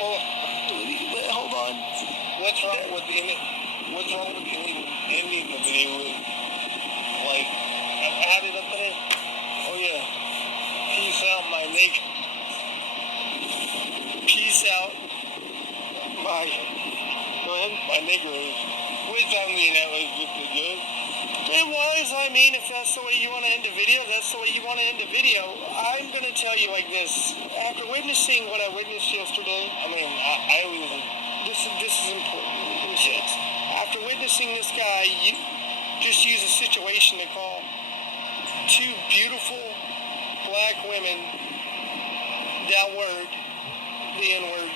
what? Hold on. What's wrong with ending the video with, like, how did I put it? Oh yeah. Peace out, my nigga. Peace out. Bye. Go ahead. My nigga. Which, I mean, that was just a joke. It was. I mean, if that's the way you want to end a video, that's the way you want to end a video. I'm going to tell you like this. After witnessing what I witnessed yesterday, I mean, I was... This is important. Let me say this. After witnessing this guy, you just use a situation to call two beautiful black women that word, the N-word,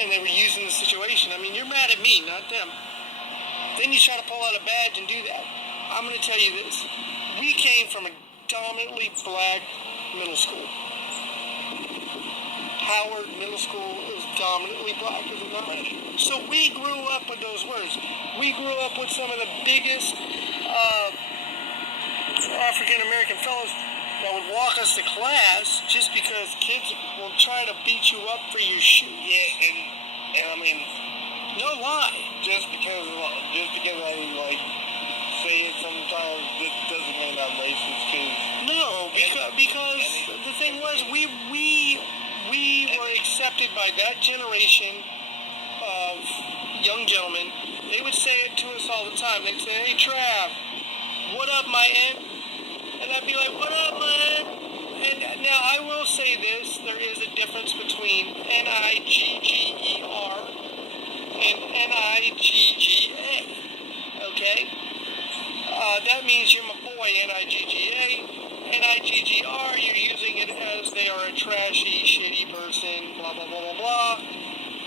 and they were using the situation. I mean, you're mad at me, not them. Then you try to pull out a badge and do that. I'm going to tell you this. We came from a dominantly black middle school. Howard Middle School is dominantly black, is it not? So we grew up with those words. We grew up with some of the biggest African-American fellows that would walk us to class just because kids will try to beat you up for your shoe. Yeah, and I mean, no lie. Just because I, like, say it sometimes, this doesn't mean I'm racist, cause... No, because the thing was, we were accepted by that generation of young gentlemen. They would say it to us all the time. They'd say, "Hey, Trav, what up, my N?" And I'd be like, "What up, man?" And now I will say this, there is a difference between N-I-G-G-E-R and N-I-G-G-A, okay? That means you're my boy, N-I-G-G-A. N-I-G-G-R, you're using it as they are a trashy, shitty person, blah, blah, blah, blah, blah.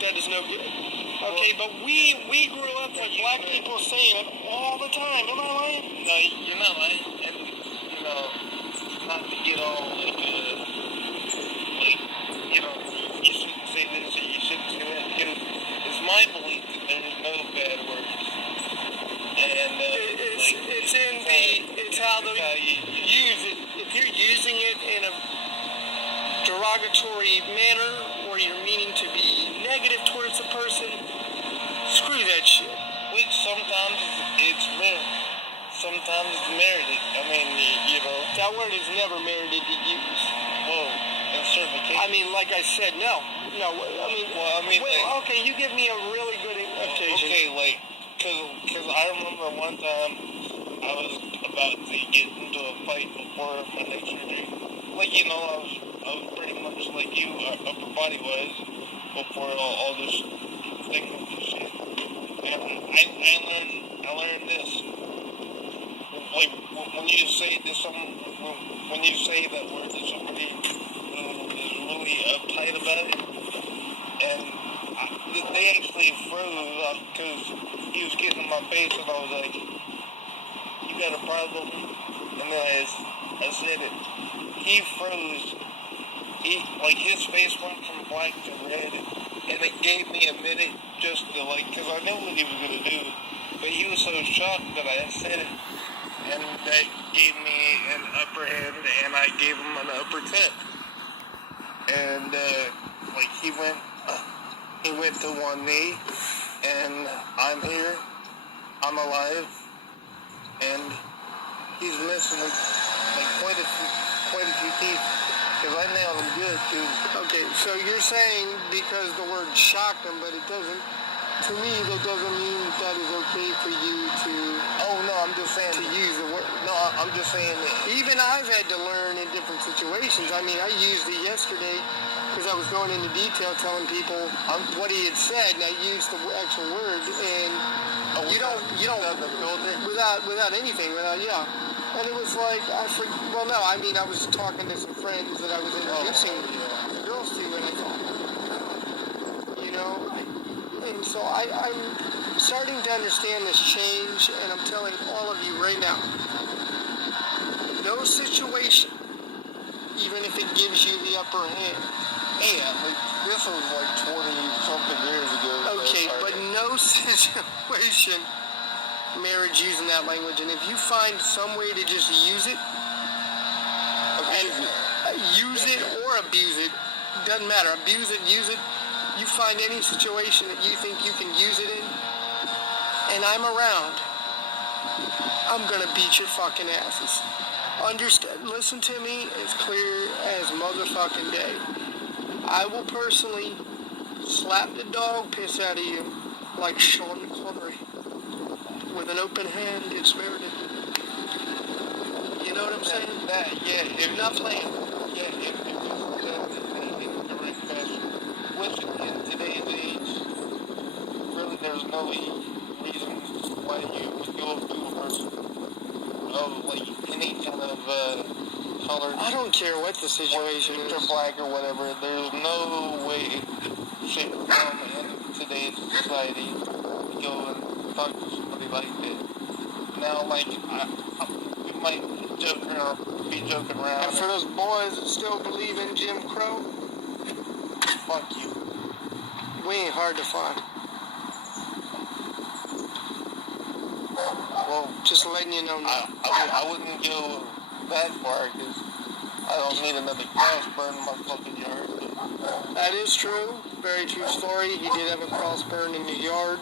That is no good. Okay, but we grew up with black people saying it all the time. Am I lying? No, you're not lying. And, not to get all, like, you shouldn't say this or you shouldn't say that. Because it's my belief that there's no bad words. And, it's how you use it. If you're using it in a derogatory manner or you're meaning to be negative towards a person, screw that shit. Which sometimes it's sometimes it's merited. I mean, that word is never merited to use. Well, in certain cases. I mean, like I said, no. Okay, you give me a really good occasion. Okay, like, cause I remember one time I was about to get into a fight before my next surgery. Like, I was pretty much like you, upper body wise, before all this thing and shit. And I learned this. Like, when you say that word to somebody who is really uptight about it, and they actually froze up because he was getting in my face, and I was like, "You got a problem?" And then I said it. He froze. His face went from black to red, and it gave me a minute just to, because I knew what he was going to do, but he was so shocked that I said it, and that gave me an upper hand, and I gave him an uppercut, and, he went to one knee, and I'm here, I'm alive, and he's missing, quite a few teeth. Because I nailed him good, too. Okay, so you're saying because the word shocked him, but it doesn't, to me, that doesn't mean that is okay for you to... Oh, no, I'm just saying... To use the word. No, I'm just saying that... Even I've had to learn in different situations. I mean, I used it yesterday because I was going into detail telling people what he had said, and I used the actual word, and you don't... Without anything, yeah. And it was like, I was talking to some friends that I was introducing girls to, and I thought, and so I'm starting to understand this change, and I'm telling all of you right now, no situation, even if it gives you the upper hand. Hey, this was like 20-something years ago. Okay, but no situation marriage using that language, and if you find some way to just use it or abuse it, Doesn't matter. Abuse it, use it. You find any situation that you think you can use it in, and I'm around, I'm gonna beat your fucking asses. Understand? Listen to me as clear as motherfucking day. I will personally slap the dog piss out of you like Sean Connery. With an open hand, it's Meredith. You know what I'm saying? Yeah, You're not playing. Yeah, if it's in the correct fashion. Which in today's age, really there's no reason why you would go up to a person of like any kind of color. I don't care what the situation or is. black or whatever. There's no way, shape, or form in today's society to go and talk to somebody like that. Now, like, we might be joking around. And for those boys that still believe in Jim Crow, fuck you. we ain't hard to find. Well, just letting you know now. I wouldn't go that far because I don't need another cross burning my fucking yard. That is true. Very true story. He did have a cross burned in his yard,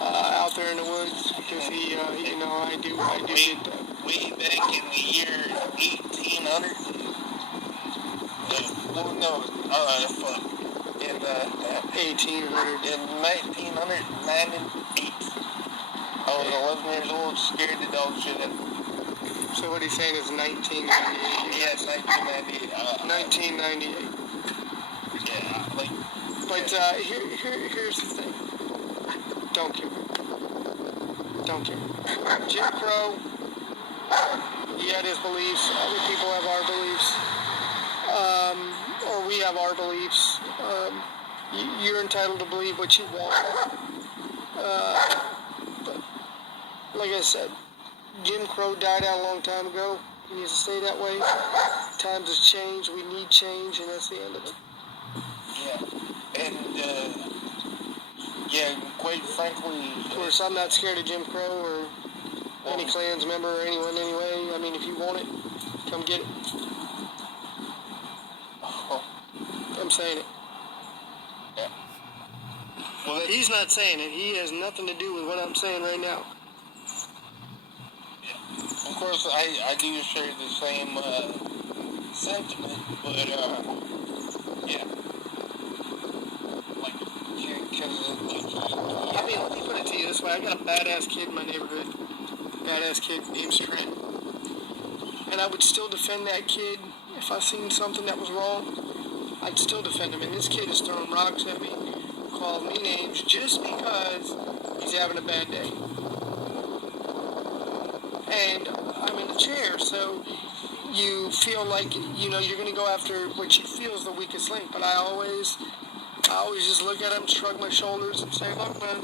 out there in the woods, because he, I do get that. Way back in the year 1800. Fuck. In 1800. In 1998. I was 11 years old, scared the dog shit out of me. So what he's saying is 1998. Yes, 1998. 1998. Yeah, like. But here's the thing. Don't care. Don't care. Jim Crow, he had his beliefs. Other people have our beliefs. Or we have our beliefs. You're entitled to believe what you want. But like I said, Jim Crow died out a long time ago. He needs to stay that way. Times have changed. We need change, and that's the end of it. Yeah. And, quite frankly... Of course, I'm not scared of Jim Crow or any Klans member or anyone anyway. I mean, if you want it, come get it. I'm saying it. Yeah. Well, he's not saying it. He has nothing to do with what I'm saying right now. Yeah. Of course, I do share the same sentiment, but yeah. Like, I mean, let me put it to you this way. I got a badass kid in my neighborhood. Badass kid named Trent. And I would still defend that kid if I seen something that was wrong. I'd still defend him. And this kid is throwing rocks at me, calling me names just because he's having a bad day. And I'm in the chair, so you feel like, you're going to go after what you feel is the weakest link. But I always just look at him, shrug my shoulders, and say, look, man,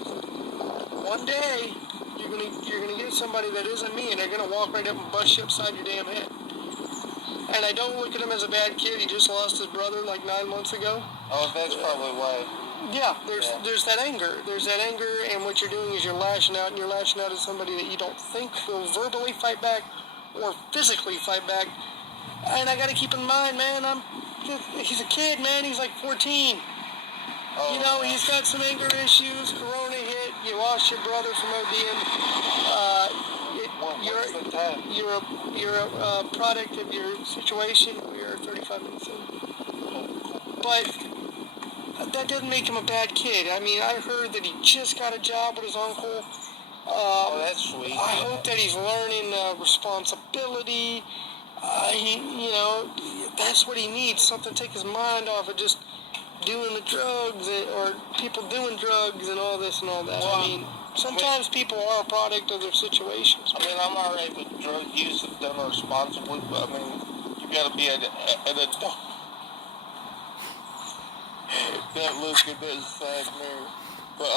one day you're gonna get somebody that isn't me, and they're gonna walk right up and bust you upside your damn head. And I don't look at him as a bad kid. He just lost his brother like 9 months ago. Oh, that's probably why. Yeah, there's that anger. There's that anger, and what you're doing is you're lashing out, and you're lashing out at somebody that you don't think will verbally fight back or physically fight back. And I got to keep in mind, man, he's a kid, man. He's like 14. Oh, he's got some anger issues. Corona hit. You lost your brother from ODing. You're a product of your situation. We are 35 minutes in. But that doesn't make him a bad kid. I mean, I heard that he just got a job with his uncle. That's sweet. I hope that he's learning responsibility. That's what he needs. Something to take his mind off of just doing the drugs or people doing drugs and all this and all that. Well, I mean, sometimes people are a product of their situations. I mean, I'm alright with drug use if done responsibly, but I mean, you gotta be an adult. That look at that sad mirror. But I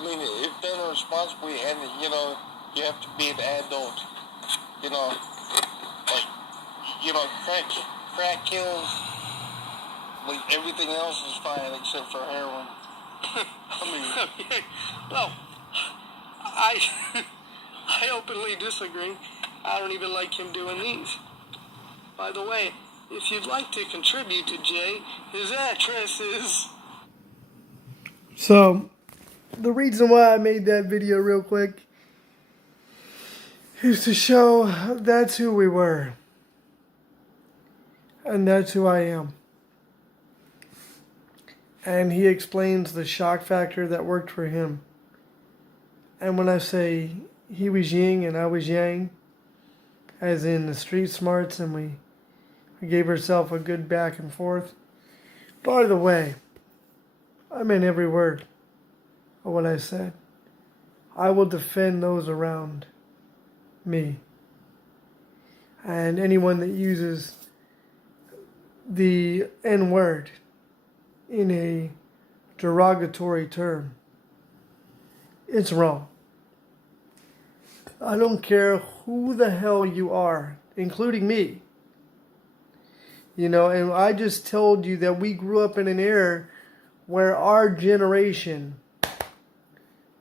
mean, if done responsibly and, you have to be an adult. Crack kills. Like, everything else is fine except for heroin. Well, I openly disagree. I don't even like him doing these. By the way, If you'd like to contribute to Jay, his address is... So, the reason why I made that video real quick is to show that's who we were. And that's who I am. And he explains the shock factor that worked for him. And when I say he was yin and I was yang, as in the street smarts, and we gave ourselves a good back and forth. By the way, I meant every word of what I said. I will defend those around me. And anyone that uses the N-word in a derogatory term, it's wrong. I don't care who the hell you are, including me. You know, and I just told you that we grew up in an era where our generation,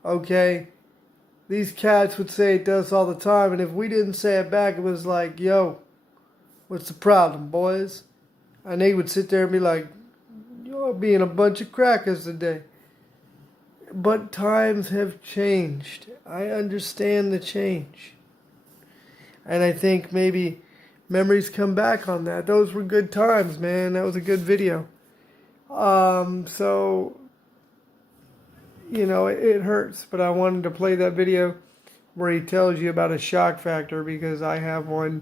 okay, these cats would say it to us all the time, and if we didn't say it back, it was like, yo, what's the problem, boys? And they would sit there and be like, you're being a bunch of crackers today. But times have changed. I understand the change. And I think maybe memories come back on that. Those were good times, man. That was a good video. So, you know, it hurts. But I wanted to play that video where he tells you about a shock factor, because I have one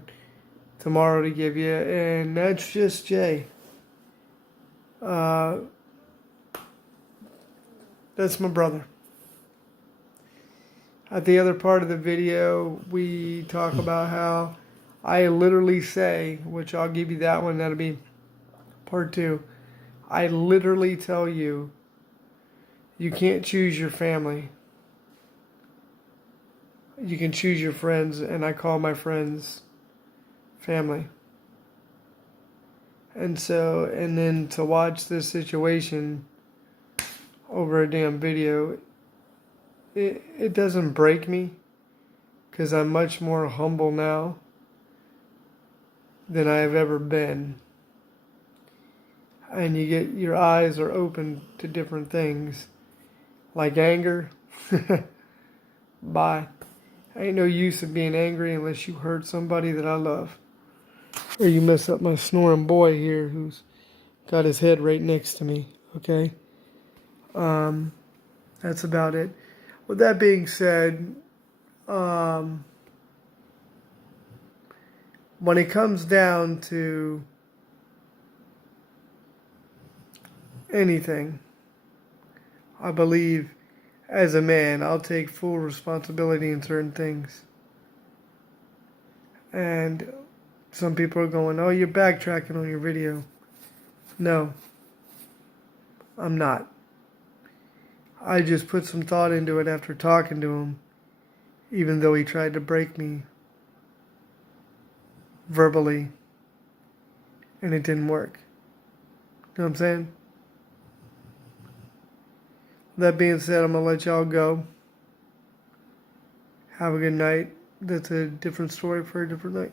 tomorrow to give you. And that's just Jay. That's my brother. At the other part of the video, we talk about how I literally say, which I'll give you that one, that'll be part 2. I literally tell you, you can't choose your family. You can choose your friends, and I call my friends family. And so, and then to watch this situation over a damn video, it doesn't break me, because I'm much more humble now than I have ever been. And you get, your eyes are open to different things, like anger. Bye. Ain't no use of being angry unless you hurt somebody that I love. Or you mess up my snoring boy here, who's got his head right next to me, okay? That's about it. With that being said, when it comes down to anything, I believe as a man, I'll take full responsibility in certain things. And some people are going, oh, you're backtracking on your video. No, I'm not. I just put some thought into it after talking to him, even though he tried to break me verbally, and it didn't work. You know what I'm saying? That being said, I'm going to let y'all go. Have a good night. That's a different story for a different night.